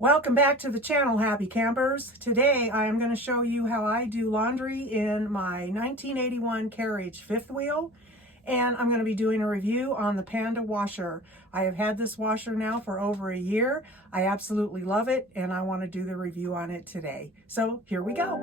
Welcome back to the channel, Happy Campers. Today I am going to show you how I do laundry in my 1981 Carriage fifth wheel, and I'm going to be doing a review on the Panda washer. I have had this washer now for over a year. I absolutely love it, and I want to do the review on it today. So here we go.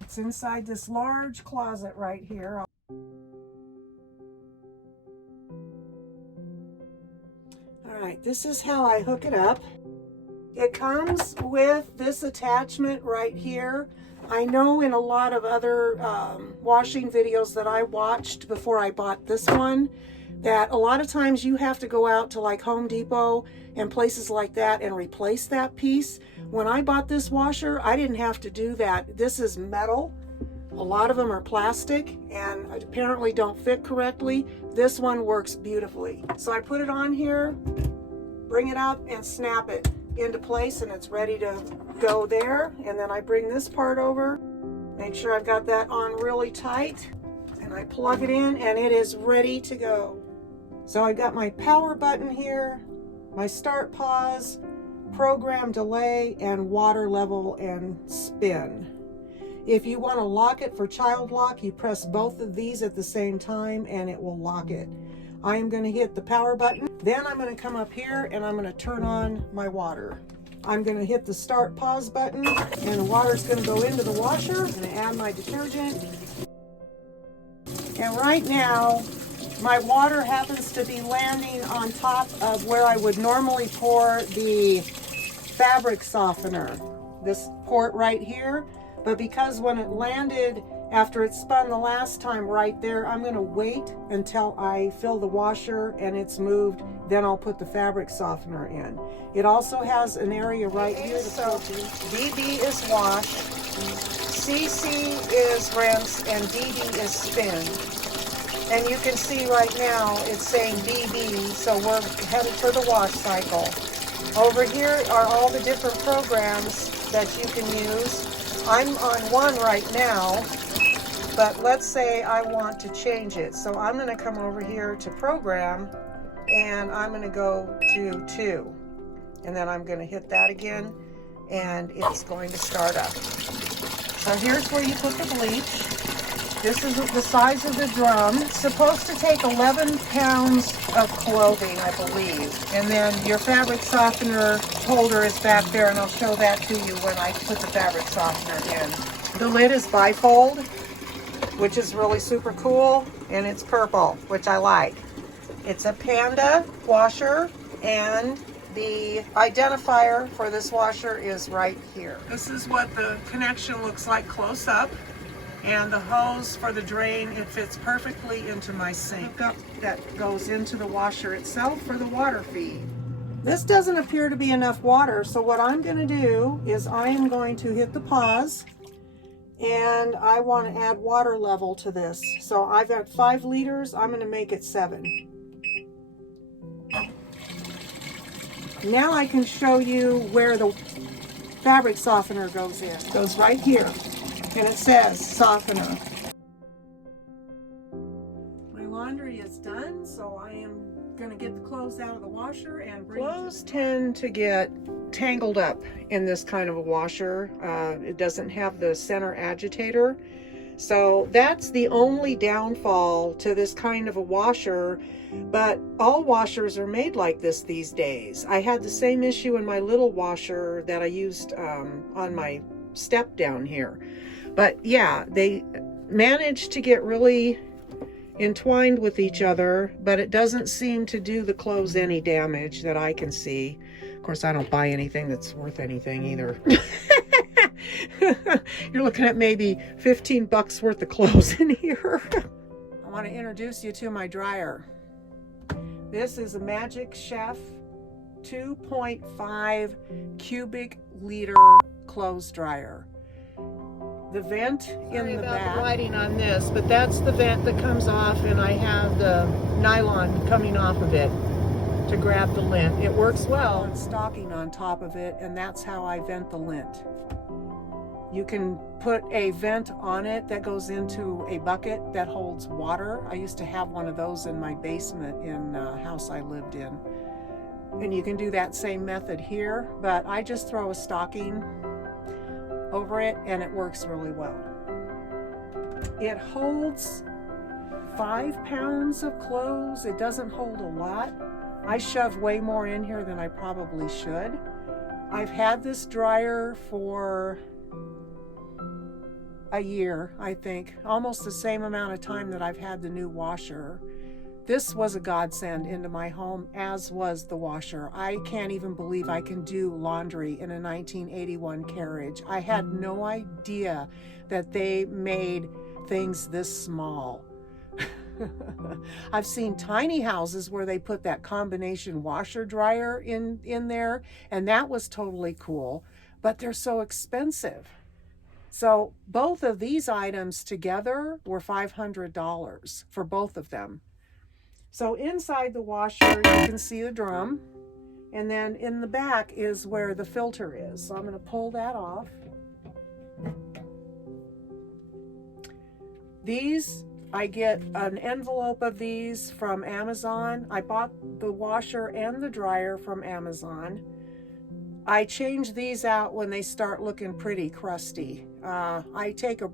It's inside this large closet right here. Alright, this is how I hook it up. It comes with this attachment right here. I know in a lot of other washing videos that I watched before I bought this one, that a lot of times you have to go out to like Home Depot and places like that and replace that piece. When I bought this washer, I didn't have to do that. This is metal. A lot of them are plastic and apparently don't fit correctly. This one works beautifully. So I put it on here, bring it up and snap it into place, and it's ready to go there. And then I bring this part over, make sure I've got that on really tight, and I plug it in and it is ready to go. So I've got my power button here, my start, pause, program delay, and water level and spin. If you want to lock it for child lock, you press both of these at the same time and it will lock it. I am going to hit the power button, then I'm going to come up here and I'm going to turn on my water. I'm going to hit the start pause button and the water is going to go into the washer. I'm going to add my detergent. And right now, my water happens to be landing on top of where I would normally pour the fabric softener, this port right here. But because when it landed after it spun the last time right there, I'm going to wait until I fill the washer and it's moved, then I'll put the fabric softener in. It also has an area right here to put BB is wash, CC is rinse, and DD is spin. And you can see right now it's saying BB, so we're headed for the wash cycle. Over here are all the different programs that you can use. I'm on one right now, but let's say I want to change it. So I'm going to come over here to program and I'm going to go to 2. And then I'm going to hit that again and it's going to start up. So here's where you put the bleach. This is the size of the drum. It's supposed to take 11 pounds of clothing, I believe. And then your fabric softener holder is back there, and I'll show that to you when I put the fabric softener in. The lid is bifold, which is really super cool, and it's purple, which I like. It's a Panda washer, and the identifier for this washer is right here. This is what the connection looks like close up. And the hose for the drain, it fits perfectly into my sink. That goes into the washer itself for the water feed. This doesn't appear to be enough water, so what I'm going to do is I am going to hit the pause, and I want to add water level to this. So I've got 5 liters, I'm going to make it 7. Now I can show you where the fabric softener goes in. It goes right here. And it says softener. My laundry is done, so I am going to get the clothes out of the washer and bring clothes tend to get tangled up in this kind of a washer. It doesn't have the center agitator. So that's the only downfall to this kind of a washer. But all washers are made like this these days. I had the same issue in my little washer that I used on my step down here. But yeah, they managed to get really entwined with each other, but it doesn't seem to do the clothes any damage that I can see. Of course, I don't buy anything that's worth anything either. You're looking at maybe 15 bucks worth of clothes in here. I want to introduce you to my dryer. This is a Magic Chef 2.5 cubic liter clothes dryer. The vent in the back. Lighting on this, but that's the vent that comes off, and I have the nylon coming off of it. to grab the lint. It works well. And stocking on top of it, and that's how I vent the lint. You can put a vent on it that goes into a bucket that holds water. I used to have one of those in my basement in a house I lived in. And you can do that same method here, but I just throw a stocking over it and it works really well. It holds 5 pounds of clothes. It doesn't hold a lot. I shove way more in here than I probably should. I've had this dryer for a year, I think, almost the same amount of time that I've had the new washer. This was a godsend into my home, as was the washer. I can't even believe I can do laundry in a 1981 Carriage. I had no idea that they made things this small. I've seen tiny houses where they put that combination washer dryer in there, and that was totally cool, but they're so expensive. So both of these items together were $500 for both of them. So inside the washer, you can see the drum, and then in the back is where the filter is. So I'm going to pull that off. These, I get an envelope of these from Amazon. I bought the washer and the dryer from Amazon. I change these out when they start looking pretty crusty. I take a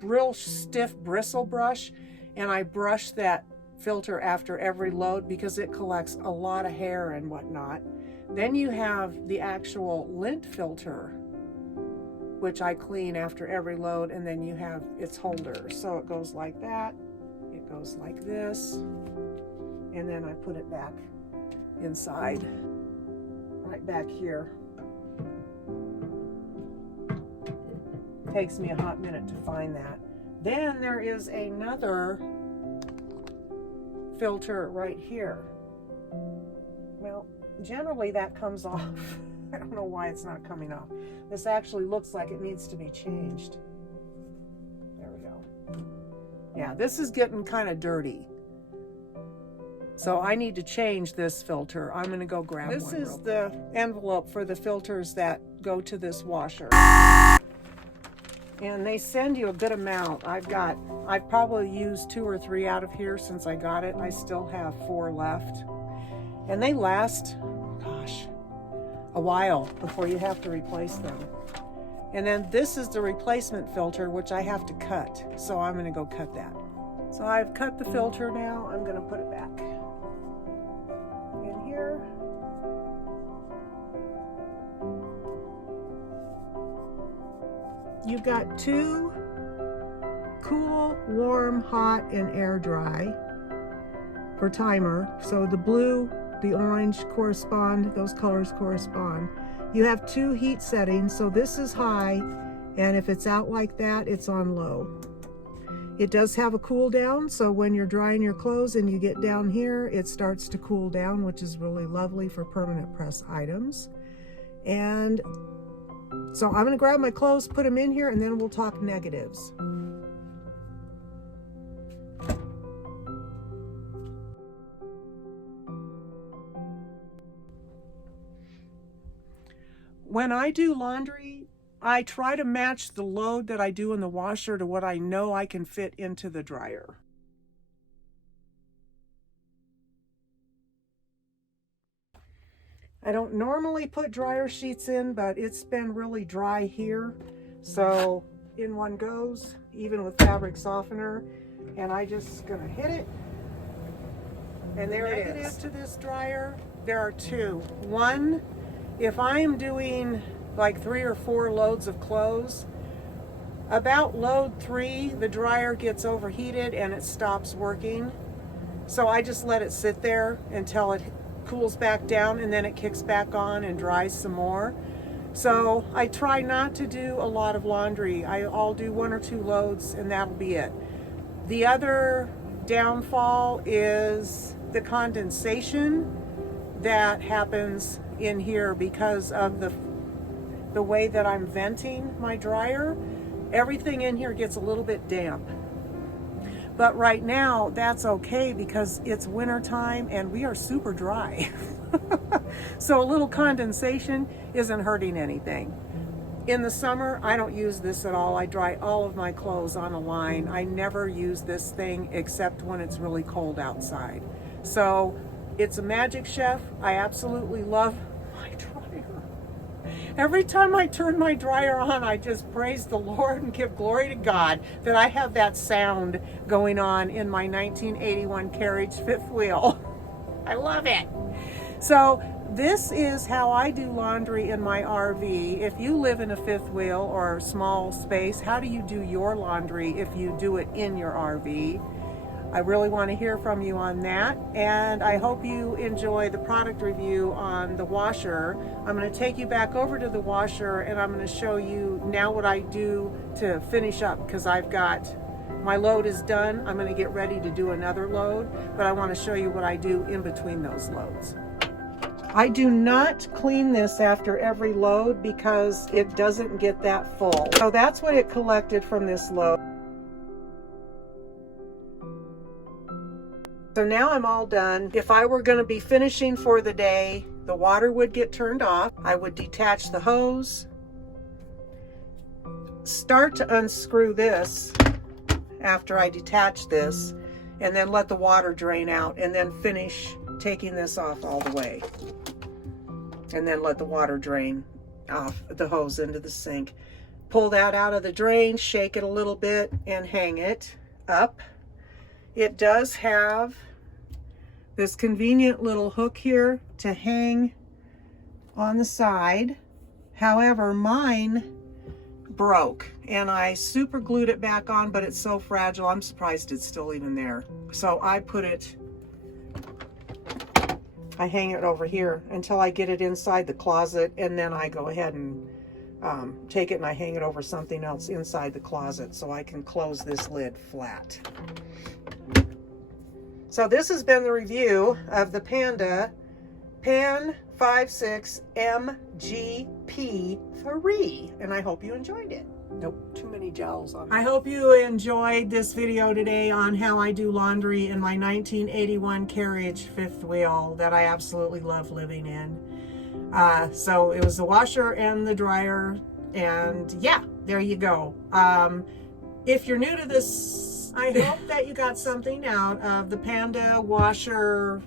real stiff bristle brush and I brush that filter after every load because it collects a lot of hair and whatnot. Then you have the actual lint filter, which I clean after every load, and then you have its holder. So it goes like that, it goes like this, and then I put it back inside, right back here. Takes me a hot minute to find that. Then there is another filter right here. Well, generally that comes off. I don't know why it's not coming off. This actually looks like it needs to be changed. There we go. Yeah, this is getting kind of dirty. So I need to change this filter. I'm going to go grab one. This is the envelope for the filters that go to this washer. And they send you a good amount. I've probably used 2 or 3 out of here since I got it. I still have 4 left. And they last, gosh, a while before you have to replace them. And then this is the replacement filter, which I have to cut. So I'm going to go cut that. So I've cut the filter now. I'm going to put it back in here. You've got 2 cool, warm, hot, and air dry for timer. So the blue, the orange correspond, those colors correspond. You have 2 heat settings, so this is high, and if it's out like that, it's on low. It does have a cool down, so when you're drying your clothes and you get down here, it starts to cool down, which is really lovely for permanent press items. And so I'm going to grab my clothes, put them in here, and then we'll talk negatives. When I do laundry, I try to match the load that I do in the washer to what I know I can fit into the dryer. I don't normally put dryer sheets in, but it's been really dry here. So in one goes, even with fabric softener. And I just gonna hit it. And there it is. To this dryer, there are 2. One, if I'm doing like 3 or 4 loads of clothes, about load 3, the dryer gets overheated and it stops working. So I just let it sit there until it cools back down, and then it kicks back on and dries some more. So I try not to do a lot of laundry. I'll do 1 or 2 loads and that'll be it. The other downfall is the condensation that happens in here because of the way that I'm venting my dryer. Everything in here gets a little bit damp. But right now, that's okay because it's winter time and we are super dry. So a little condensation isn't hurting anything. In the summer, I don't use this at all. I dry all of my clothes on a line. I never use this thing except when it's really cold outside. So it's a Magic Chef. I absolutely love my dryer. Every time I turn my dryer on, I just praise the Lord and give glory to God that I have that sound going on in my 1981 Carriage fifth wheel. I love it. So this is how I do laundry in my RV. If you live in a fifth wheel or a small space, how do you do your laundry if you do it in your RV? I really want to hear from you on that, and I hope you enjoy the product review on the washer. I'm going to take you back over to the washer and I'm going to show you now what I do to finish up, because I've got my load is done. I'm going to get ready to do another load, but I want to show you what I do in between those loads. I do not clean this after every load because it doesn't get that full. So that's what it collected from this load. So now I'm all done. If I were going to be finishing for the day, the water would get turned off. I would detach the hose, start to unscrew this after I detach this, and then let the water drain out, and then finish taking this off all the way. And then let the water drain off the hose into the sink. Pull that out of the drain, shake it a little bit, and hang it up. It does have this convenient little hook here to hang on the side. However, mine broke and I super glued it back on, but it's so fragile, I'm surprised it's still even there. So I hang it over here until I get it inside the closet, and then I go ahead and take it and I hang it over something else inside the closet so I can close this lid flat. So this has been the review of the Panda PAN56MGP3, and I hope you enjoyed it. Nope, too many gels on it. I hope you enjoyed this video today on how I do laundry in my 1981 Carriage fifth wheel that I absolutely love living in. So it was the washer and the dryer, and yeah, there you go. If you're new to this, I hope that you got something out of the Panda washer.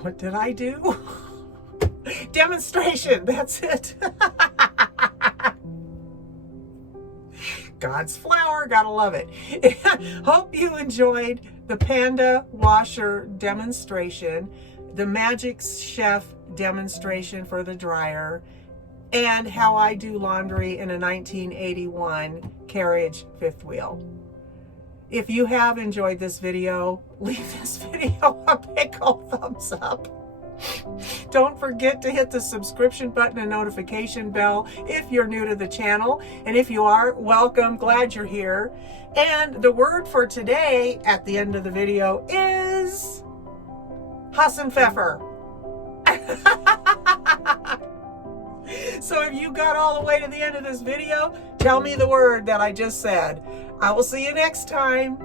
What did I do? Demonstration, that's it. God's flower, gotta love it. Hope you enjoyed the Panda washer demonstration, the Magic Chef demonstration for the dryer, and how I do laundry in a 1981 Carriage fifth wheel. If you have enjoyed this video, leave this video a big old thumbs up. Don't forget to hit the subscription button and notification bell if you're new to the channel. And if you are, welcome, glad you're here. And the word for today at the end of the video is Hassenpfeffer. So if you got all the way to the end of this video, tell me the word that I just said. I will see you next time.